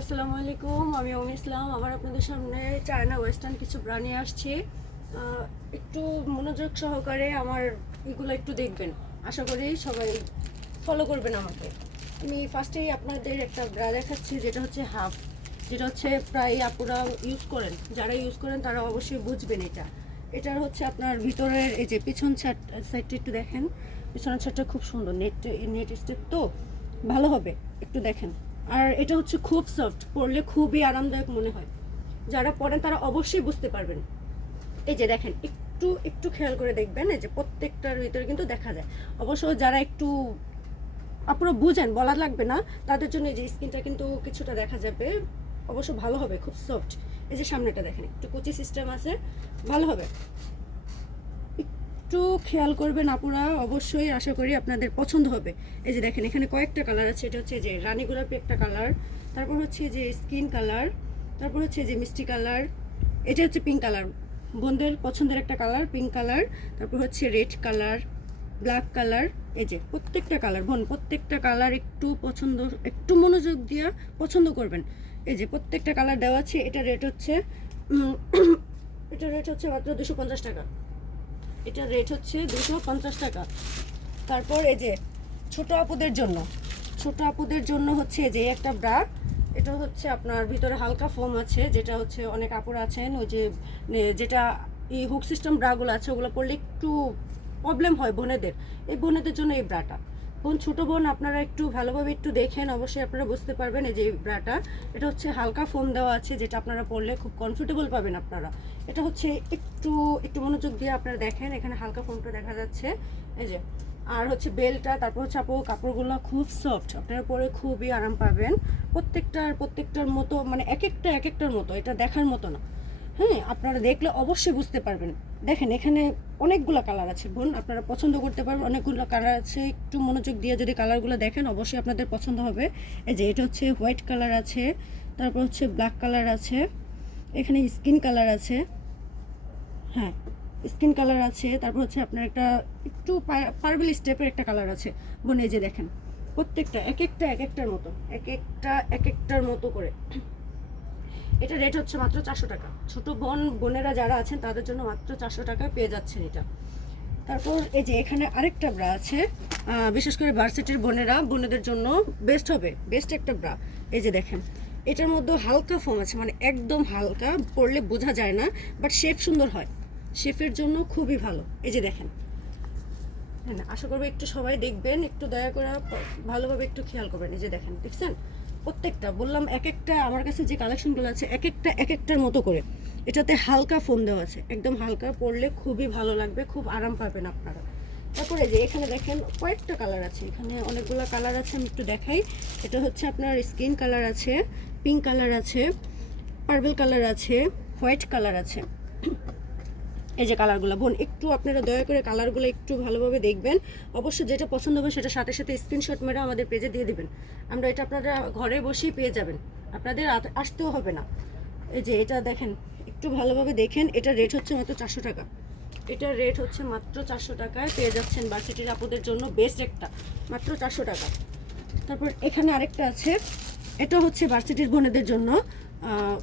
আসসালামু আলাইকুম, আমি ওম ইসলাম। আবার আপনাদের সামনে চায়না ওয়েস্টার্ন কিছু ব্রা নিয়ে আসছি। একটু মনোযোগ সহকারে আমার এগুলো একটু দেখবেন। আশা করি সবাই ফলো করবেন আমাকে। আমি ফার্স্টেই আপনাদের একটা ব্রা দেখাচ্ছি, যেটা হচ্ছে হাফ যেটা হচ্ছে প্রায় আপুরা ইউজ করেন। যারা ইউজ করেন, তারা অবশ্যই বুঝবেন এটা। এটার হচ্ছে আপনার ভিতরের এই যে পিছন ছাট সাইডটা একটু দেখেন। পিছনের ছাদটা খুব সুন্দর নেট নেট স্টেপ তো ভালো হবে। একটু দেখেন। আর এটা হচ্ছে খুব সফট পরলে খুবই আরামদায়ক মনে হয়। যারা পরেন তারা অবশ্যই বুঝতে পারবেন। এই যে দেখেন, একটু একটু খেয়াল করে দেখবেন, এই যে প্রত্যেকটার ভিতরে কিন্তু দেখা যায়। অবশ্য যারা একটু আপনারা বুঝেন বলা লাগবে না, তাদের জন্য যে স্কিনটা কিন্তু কিছুটা দেখা যাবে, অবশ্য ভালো হবে, খুব সফট এই যে সামনেটা দেখেন, একটু কুচি সিস্টেম আছে, ভালো হবে। একটু খেয়াল করবেন আপুরা, অবশ্যই আশা করি আপনাদের পছন্দ হবে। এই যে দেখেন, এখানে কয়েকটা কালার আছে। এটা হচ্ছে যে রানী গোলাপি একটা কালার, তারপর হচ্ছে যে স্কিন কালার, তারপর হচ্ছে যে মিষ্টি কালার, এটা হচ্ছে পিঙ্ক কালার। বোনদের পছন্দের একটা কালার, পিঙ্ক কালার, তারপর হচ্ছে রেড কালার, ব্ল্যাক কালার, এই যে প্রত্যেকটা কালার। বোন, প্রত্যেকটা কালার একটু পছন্দ, একটু মনোযোগ দিয়ে পছন্দ করবেন। এই যে প্রত্যেকটা কালার দেওয়া আছে, এটা রেট হচ্ছে এটা রেট হচ্ছে মাত্র দুশো পঞ্চাশ টাকা। এটা রেট হচ্ছে দুশো পঞ্চাশ টাকা। তারপর এই যে ছোট আপুদের জন্য। ছোট আপুদের জন্য হচ্ছে যে একটা ব্রা এটা হচ্ছে আপনার ভিতরে হালকা ফোম আছে, যেটা হচ্ছে অনেক আপুর আছেন, ওই যে যেটা এই হুক সিস্টেম ব্রাগুলো আছে, ওগুলো পড়লে একটু প্রবলেম হয় বোনেদের। এই বোনেদের জন্য এই ব্রাটা বোন, ছোটো বোন, আপনারা একটু ভালোভাবে একটু দেখেন, অবশ্যই আপনারা বুঝতে পারবেন এই যে ব্রাটা। এটা হচ্ছে হালকা ফোম দেওয়া আছে, যেটা আপনারা পরলে খুব কমফোর্টেবল পাবেন আপনারা। এটা হচ্ছে একটু একটু মনোযোগ দিয়ে আপনারা দেখেন, এখানে হালকা ফোমটা দেখা যাচ্ছে। এই যে, আর হচ্ছে বেলটা, তারপর হচ্ছে আপু, কাপড়গুলো খুব সফট আপনারা পরে খুবই আরাম পাবেন। প্রত্যেকটার প্রত্যেকটার মতো মানে এক একটা এক একটার মতো, এটা দেখার মতো না। হ্যাঁ আপনারা দেখলে অবশ্যই বুঝতে পারবেন। দেখেন, এখানে অনেকগুলো কালার আছে, বোন। আপনারা পছন্দ করতে পারবেন। অনেকগুলো কালার আছে। একটু মনোযোগ দিয়ে যদি কালারগুলো দেখেন, অবশ্যই আপনাদের পছন্দ হবে। এই যে, এটা হচ্ছে হোয়াইট কালার আছে, তারপর হচ্ছে ব্ল্যাক কালার আছে। এখানে স্কিন কালার আছে। হ্যাঁ স্কিন কালার আছে। তারপর হচ্ছে আপনার একটা একটু পার্বেল স্টেপের একটা কালার আছে। বোন, এই যে দেখেন, প্রত্যেকটা, এক একটা, এক একটার মতো, এক একটা, এক একটার মতো করে। এটা রেট হচ্ছে মাত্র চারশো টাকা। ছোট বোন, বোনেরা যারা আছেন, তাদের জন্য মাত্র চারশো টাকায় পেয়ে যাচ্ছেন এটা। তারপর এই যে এখানে আরেকটা ব্রা আছে বিশেষ করে ভার্সিটির বোনেরা, বোনেদের জন্য বেস্ট হবে বেস্ট একটা ব্রা। এই যে দেখেন, এটার মধ্যে হালকা ফোম আছে মানে একদম হালকা পরলে বোঝা যায় না বাট শেপ সুন্দর হয়। শেপের জন্য খুবই ভালো। এই যে দেখেন। হ্যাঁ আশা করব একটু সবাই দেখবেন, একটু দয়া করে ভালোভাবে একটু খেয়াল করবেন। এই যে দেখেন, দেখছেন? প্রত্যেকটা, বললাম এক একটা আমার কাছে যে কালেকশনগুলো আছে এক একটা এক একটার মতো করে। এটাতে হালকা ফোন দেওয়া আছে। একদম হালকা পরলে খুবই ভালো লাগবে, খুব আরাম পাবেন আপনারা। তারপরে যে এখানে দেখেন কয়েকটা কালার আছে। এখানে অনেকগুলো কালার আছে, আমি একটু দেখাই। এটা হচ্ছে আপনার স্কিন কালার আছে পিঙ্ক কালার আছে পার্পল কালার আছে হোয়াইট কালার আছে। এই যে কালারগুলো। বোন, একটু আপনারা দয়া করে কালারগুলো একটু ভালোভাবে দেখবেন। অবশ্য যেটা পছন্দ হবে সেটা সাথে সাথে স্ক্রিনশট মেরে আমাদের পেজে দিয়ে দিবেন। আমরা এটা আপনারা ঘরে বসেই পেয়ে যাবেন। আপনাদের আসতেও হবে না। এই যে এটা দেখেন, একটু ভালোভাবে দেখেন। এটা রেট হচ্ছে মাত্র চারশো টাকা। এটার রেট হচ্ছে মাত্র চারশো টাকায় পেয়ে যাচ্ছেন ভার্সিটির আপুদের জন্য বেস্ট একটা মাত্র চারশো টাকা। তারপর এখানে আরেকটা আছে। এটা হচ্ছে ভার্সিটির বোনেদের জন্য।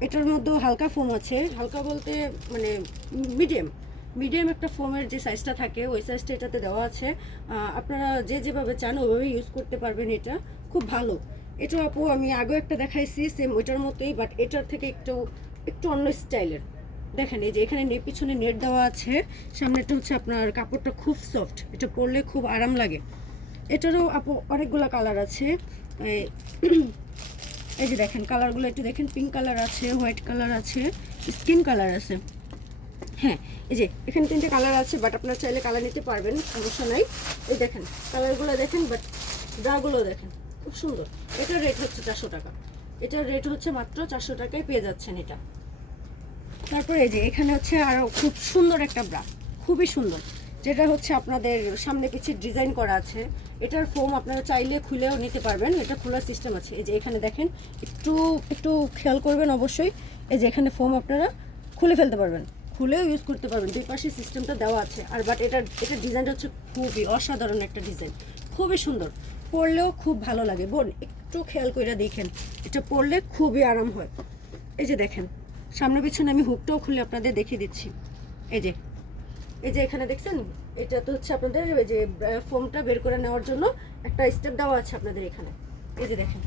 এটার মধ্যে হালকা ফোম আছে। হালকা বলতে মানে মিডিয়াম। মিডিয়াম একটা ফোমের যে সাইজটা থাকে, ওই সাইজটা এটাতে দেওয়া আছে। আপনারা যে যেভাবে চান ওইভাবে ইউজ করতে পারবেন এটা। খুব ভালো। এটা আপু আমি আগেও একটা দেখাইছি সেম ওইটার মতোই বাট এটার থেকে একটু একটু অন্য স্টাইলের দেখেন এই যে এখানে নে- পিছনে নেট দেওয়া আছে। সামনেটা হচ্ছে আপনার কাপড়টা খুব সফট এটা পরলে খুব আরাম লাগে। এটারও আপু অনেকগুলো কালার আছে। এই যে দেখেন, কালারগুলো একটু দেখেন পিঙ্ক কালার আছে হোয়াইট কালার আছে স্কিন কালার আছে। হ্যাঁ এই যে এখানে তিনটে কালার আছে বাট আপনারা চাইলে কালার নিতে পারবেন, সমস্যা নাই। এই দেখেন কালারগুলো দেখেন বাট দাগুলো দেখেন, খুব সুন্দর। এটার রেট হচ্ছে চারশো টাকা। এটার রেট হচ্ছে মাত্র চারশো টাকায় পেয়ে যাচ্ছেন এটা। তারপরে এই যে এখানে হচ্ছে আরও খুব সুন্দর একটা ব্রা খুবই সুন্দর। যেটা হচ্ছে আপনাদের সামনে কিছু ডিজাইন করা আছে। এটার ফোম আপনারা চাইলে খুলেও নিতে পারবেন। এটা খোলার সিস্টেম আছে। এই যে এখানে দেখেন, একটু একটু খেয়াল করবেন অবশ্যই। এই যে এখানে ফোম আপনারা খুলে ফেলতে পারবেন। খুলেও ইউজ করতে পারবেন। দুই পাশে সিস্টেমটা দেওয়া আছে। আর বাট এটা এটা ডিজাইনটা হচ্ছে খুবই অসাধারণ একটা ডিজাইন খুবই সুন্দর। পরলেও খুব ভালো লাগে। বোন, একটু খেয়াল করে দেখেন। এটা পরলে খুবই আরাম হয়। এই যে দেখেন, সামনে পিছনে আমি হুকটাও খুলে আপনাদের দেখিয়ে দিচ্ছি। এই যে এই যে এখানে দেখছেন, এটা তো হচ্ছে আপনাদের ওই যে ফোমটা বের করে নেওয়ার জন্য একটা স্টেপ দেওয়া আছে আপনাদের এখানে। এই যে দেখেন,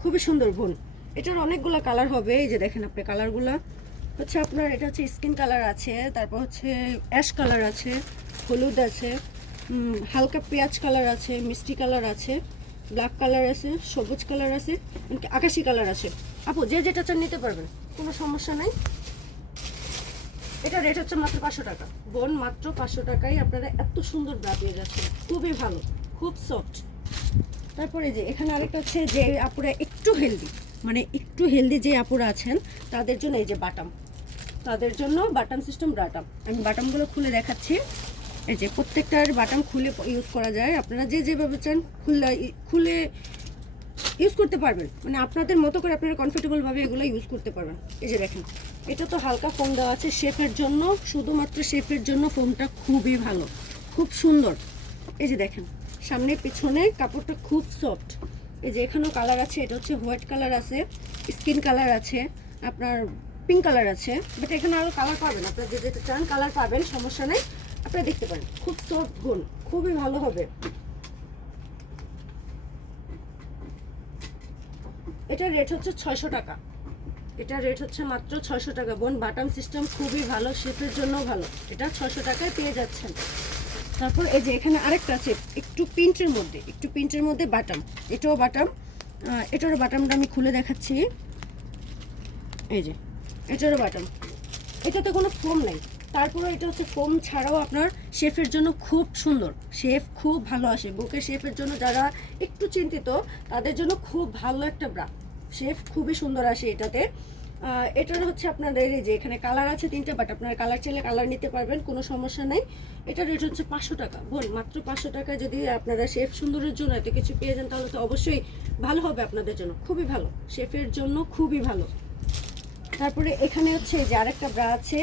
খুবই সুন্দর বোন এটার অনেকগুলো কালার হবে, এই যে দেখেন আপনি কালারগুলো হচ্ছে আপনার, এটা হচ্ছে স্কিন কালার আছে, তারপর হচ্ছে অ্যাশ কালার আছে, হলুদ আছে হালকা পেঁয়াজ কালার আছে, মিষ্টি কালার আছে ব্ল্যাক কালার আছে, সবুজ কালার আছে আকাশি কালার আছে। আপু, যে যেটা চান নিতে পারবেন, কোনো সমস্যা নাই। এটা রেট হচ্ছে মাত্র পাঁচশো টাকা। বোন মাত্র পাঁচশো টাকায় আপনারা এত সুন্দর ব্রা পেয়ে যাচ্ছেন। খুবই ভালো, খুব সফট তারপরে যে, এখানে আরেকটা হচ্ছে যে আপুরা একটু হেলদি মানে একটু হেলদি যে আপুরা আছেন, তাদের জন্য এই যে বাটাম। তাদের জন্য বাটাম সিস্টেম বাটাম। আমি বাটামগুলো খুলে দেখাচ্ছি। এই যে, প্রত্যেকটার বাটাম খুলে ইউজ করা যায়। আপনারা যে যেভাবে চান খুলে খুলে ইউজ করতে পারবেন। মানে আপনাদের মতো করে আপনারা কমফোর্টেবলভাবে এগুলো ইউজ করতে পারবেন। এই যে দেখেন, এটা তো হালকা ফোম দেওয়া আছে শেফের জন্য, শুধুমাত্র শেফের জন্য ফোমটা খুবই ভালো, খুব সুন্দর। এই যে দেখেন, সামনে পিছনে কাপড়টা খুব সফট এই যে এখানেও কালার আছে, এটা হচ্ছে হোয়াইট কালার আছে স্কিন কালার আছে, আপনার পিঙ্ক কালার আছে বাট এখানে আরও কালার পাবেন। আপনারা যে যেটা চান কালার পাবেন, সমস্যা নেই, আপনারা দেখতে পারেন, খুব সফট গুণ খুবই ভালো হবে। এটার রেট হচ্ছে ছয়শো টাকা। এটা রেট হচ্ছে মাত্র ছয়শো টাকা। বোন, বাটাম সিস্টেম খুবই ভালো শেপের জন্য ভালো। এটা ছয়শো টাকায় পেয়ে যাচ্ছেন। তারপর এই যে এখানে আরেকটা আছে একটু প্রিন্টের মধ্যে, একটু প্রিন্টের মধ্যে বাটাম। এটাও বাটাম। এটারও বাটামটা আমি খুলে দেখাচ্ছি। এই যে, এটারও বাটাম। এটাতে কোনো ফোম নেই। তারপরে এটা হচ্ছে ফোম ছাড়াও আপনার শেফের জন্য খুব সুন্দর। শেফ খুব ভালো আসে। বুকে শেফের জন্য যারা একটু চিন্তিত, তাদের জন্য খুব ভালো একটা ব্রা শেফ খুবই সুন্দর আসে এটাতে। এটার হচ্ছে আপনাদের এই যে এখানে কালার আছে তিনটে বাট আপনার কালার চাইলে কালার নিতে পারবেন, কোনো সমস্যা নেই। এটার রেট হচ্ছে পাঁচশো টাকা। বল মাত্র পাঁচশো টাকা যদি আপনারা শেফ সুন্দরের জন্য এত কিছু পেয়ে যান, তাহলে তো অবশ্যই ভালো হবে আপনাদের জন্য। খুবই ভালো। শেফের জন্য খুবই ভালো। তারপরে এখানে হচ্ছে যে আরেকটা ব্রা আছে।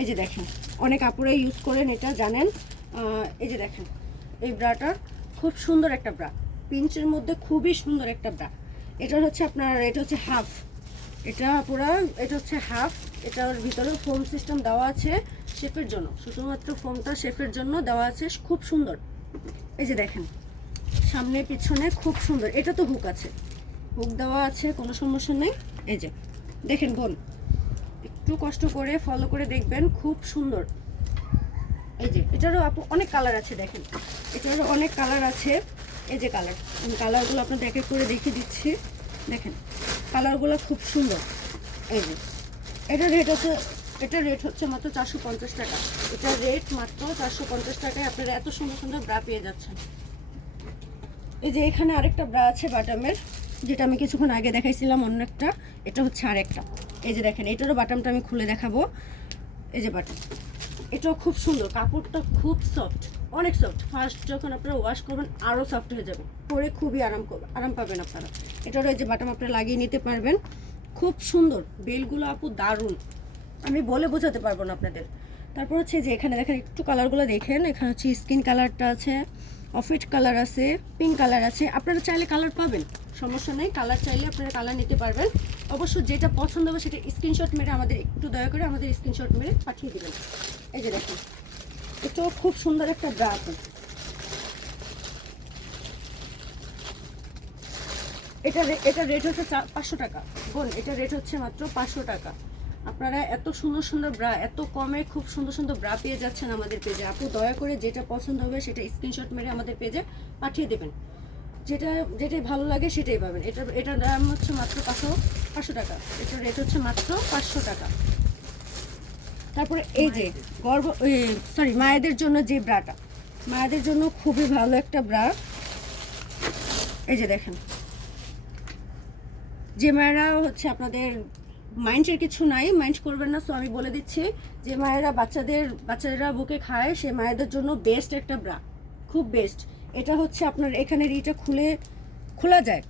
এই যে দেখেন, অনেক আপুরে ইউজ করেন এটা, জানেন? এই যে দেখেন, এই ব্রাটা খুব সুন্দর একটা ব্রা। পিঞ্চের মধ্যে খুবই সুন্দর একটা ব্রা। এটা হচ্ছে আপনার, এটা হচ্ছে হাফ এটা পুরা এটা হচ্ছে হাফ এটার ভিতরে ফোম সিস্টেম দেওয়া আছে শেফের জন্য। শুধুমাত্র ফোমটা শেফের জন্য দেওয়া আছে, খুব সুন্দর। এই যে দেখেন, সামনে পিছনে খুব সুন্দর। এটা তো হুক আছে। হুক দেওয়া আছে, কোনো সমস্যা নেই। এই যে, দেখেন বোন একটু কষ্ট করে ফলো করে দেখবেন, খুব সুন্দর। এই যে, এটারও অনেক কালার আছে দেখেন। এটারও অনেক কালার আছে। এই যে কালার কালারগুলো আপনাদের এক এক করে দেখিয়ে দিচ্ছি। দেখেন কালারগুলো খুব সুন্দর। এই যে এটার রেট হচ্ছে এটার রেট হচ্ছে মাত্র চারশো পঞ্চাশ টাকা। এটার রেট মাত্র চারশো পঞ্চাশ টাকায় আপনারা এত সুন্দর সুন্দর ব্রা পেয়ে যাচ্ছেন। এই যে, এখানে আরেকটা ব্রা আছে বাটামের যেটা আমি কিছুক্ষণ আগে দেখাইছিলাম অন্য একটা। এটা হচ্ছে আরেকটা। এই যে দেখেন, এটারও বাটামটা আমি খুলে দেখাবো। এই যে বাটাম। এটাও খুব সুন্দর, কাপড়টা খুব সফট অনেক সফট ফার্স্ট যখন আপনারা ওয়াশ করবেন আরও সফট হয়ে যাবে। পরে খুবই আরাম আরাম পাবেন আপনারা। এটারও এই যে বাটাম আপনারা লাগিয়ে নিতে পারবেন। খুব সুন্দর, বেলগুলো আপু দারুণ। আমি বলে বোঝাতে পারব না আপনাদের। তারপর হচ্ছে যে এখানে দেখেন, একটু কালারগুলো দেখেন। এখানে হচ্ছে স্কিন কালারটা আছে অফিট কালার আছে পিঙ্ক কালার আছে। আপনারা চাইলে কালার পাবেন, সমস্যা নেই। কালার চাইলে আপনারা কালার নিতে পারবেন। অবশ্য যেটা পছন্দ হবে সেটা স্ক্রিনশট মেরে আমাদের একটু দয়া করে আমাদের স্ক্রিনশট মেরে পাঠিয়ে দেবেন। এই যে দেখেন, এটাও খুব সুন্দর একটা ব্রা এটা এটা রেট হচ্ছে পাঁচশো টাকা। বোন, এটা রেট হচ্ছে মাত্র পাঁচশো টাকা। আপনারা এত সুন্দর সুন্দর ব্রা এত কমে খুব সুন্দর সুন্দর ব্রা পেয়ে যাচ্ছেন আমাদের পেজে আপু, দয়া করে যেটা পছন্দ হবে সেটা স্ক্রিনশট মেরে আমাদের পেজে পাঠিয়ে দেবেন। যেটা যেটাই ভালো লাগে সেটাই পাবেন। এটা এটার দাম হচ্ছে মাত্র পাঁচশো পাঁচশো টাকা। এটার রেট হচ্ছে মাত্র পাঁচশো টাকা। তারপরে এই যে গর্ভ সরি মায়েদের জন্য যে ব্রাটা। মায়েদের জন্য খুবই ভালো একটা ব্রা। এই যে দেখেন। যে মায়েরা হচ্ছে আপনাদের মাইন্ডের কিছু নাই মাইন্ড করবেন না সো আমি বলে দিচ্ছি যে মায়েরা বাচ্চাদের বাচ্চারা বুকে খায় সে মায়েদের জন্য বেস্ট একটা ব্রা। খুব বেস্ট এটা হচ্ছে আপনার এখানের এইটা খুলে, খোলা যায়।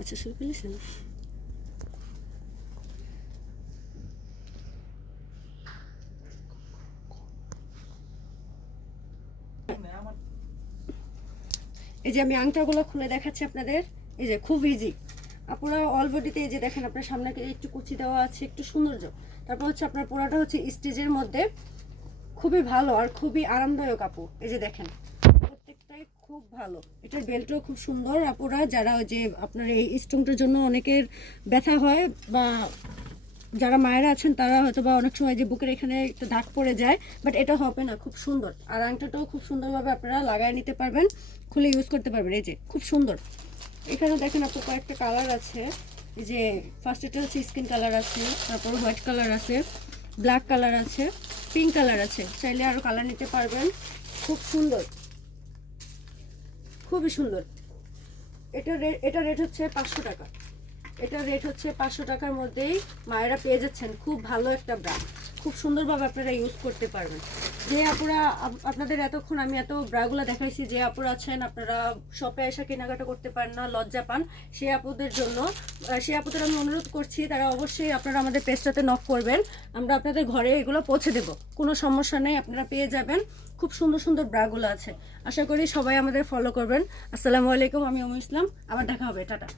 আচ্ছা এই যে আমি আংটাগুলো খুলে দেখাচ্ছি আপনাদের। এই যে, খুব ইজি আপনারা অল বডিতে এই যে দেখেন আপনার সামনে একটু কুচি দেওয়া আছে, একটু সৌন্দর্য। তারপর হচ্ছে আপনার পোড়াটা হচ্ছে স্টিচের মধ্যে খুবই ভালো আর খুবই আরামদায়ক আপু। এই যে দেখেন, প্রত্যেকটাই খুব ভালো। এটার বেল্টও খুব সুন্দর। আপুরা যারা যে আপনার এই স্টোনটার জন্য অনেকের ব্যথা হয় বা যারা মায়েরা আছেন, তারা হয়তো বা অনেক সময় যে বুকের এখানে একটু দাগ পড়ে যায় বাট এটা হবে না, খুব সুন্দর। আর আংটাটাও খুব সুন্দরভাবে আপনারা লাগায় নিতে পারবেন, খুলে ইউজ করতে পারবেন। এই যে, খুব সুন্দর। এখানে দেখেন আপু, কয়েকটা কালার আছে। যে ফার্স্ট এটা হচ্ছে স্কিন কালার আছে, তারপর হোয়াইট কালার আছে ব্ল্যাক কালার আছে পিঙ্ক কালার আছে। চাইলে আরও কালার নিতে পারবেন। খুব সুন্দর। খুবই সুন্দর। এটা রেট এটা রেট হচ্ছে পাঁচশো টাকা। এটা রেট হচ্ছে পাঁচশো টাকার মধ্যেই মায়েরা পেয়ে যাচ্ছেন। খুব ভালো একটা ব্র্যান্ড খুব সুন্দরভাবে আপনারা ইউজ করতে পারবেন। যে আপুরা, আপ- আপনাদের এতক্ষণ আমি এত ব্রাগুলো দেখাইছি, যে আপুরা আছেন, আপনারা শপে এসে কেনাকাটা করতে পারেন না, লজ্জা পান। সেই আপুদের জন্য সেই আপুদের আমি অনুরোধ করছি, তারা অবশ্যই আপনারা আমাদের পেজটাতে নক করবেন। আমরা আপনাদের ঘরে এগুলো পৌঁছে দেব। কোনো সমস্যা নেই, আপনারা পেয়ে যাবেন। খুব সুন্দর সুন্দর ব্রাগুলো আছে। আশা করি সবাই আমাদের ফলো করবেন। আসসালামু আলাইকুম, আমি অমু ইসলাম। আবার দেখা হবে, টাটা।